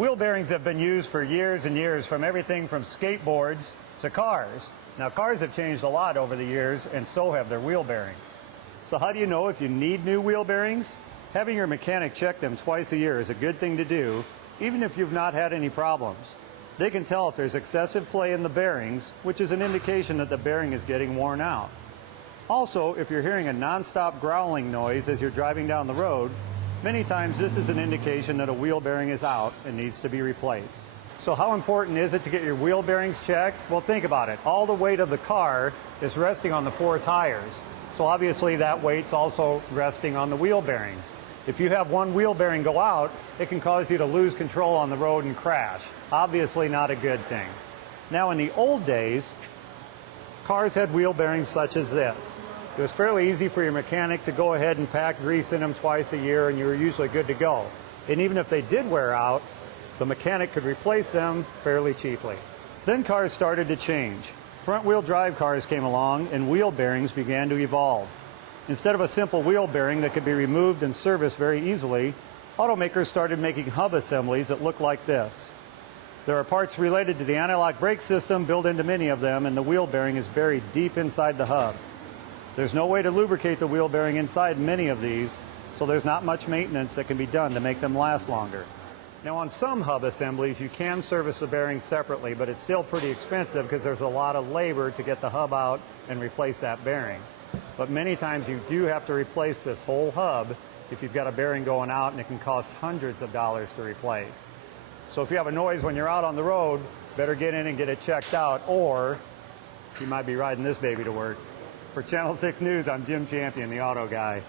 Wheel bearings have been used for years and years, from everything from skateboards to cars. Now, cars have changed a lot over the years, and so have their wheel bearings. So how do you know if you need new wheel bearings? Having your mechanic check them twice a year is a good thing to do, even if you've not had any problems. They can tell if there's excessive play in the bearings, which is an indication that the bearing is getting worn out. Also, if you're hearing a nonstop growling noise as you're driving down the road, many times this is an indication that a wheel bearing is out and needs to be replaced. So how important is it to get your wheel bearings checked? Well, think about it. All the weight of the car is resting on the 4 tires. So obviously that weight's also resting on the wheel bearings. If you have one wheel bearing go out, it can cause you to lose control on the road and crash. Obviously not a good thing. Now, in the old days, cars had wheel bearings such as this. It was fairly easy for your mechanic to go ahead and pack grease in them twice a year, and you were usually good to go. And even if they did wear out, the mechanic could replace them fairly cheaply. Then cars started to change. Front-wheel drive cars came along, and wheel bearings began to evolve. Instead of a simple wheel bearing that could be removed and serviced very easily, automakers started making hub assemblies that look like this. There are parts related to the anti-lock brake system built into many of them, and the wheel bearing is buried deep inside the hub. There's no way to lubricate the wheel bearing inside many of these, so there's not much maintenance that can be done to make them last longer. Now, on some hub assemblies, you can service the bearings separately, but it's still pretty expensive because there's a lot of labor to get the hub out and replace that bearing. But many times you do have to replace this whole hub if you've got a bearing going out, and it can cost hundreds of dollars to replace. So if you have a noise when you're out on the road, better get in and get it checked out, or you might be riding this baby to work. For Channel 6 News, I'm Jim Champion, the Auto Guy.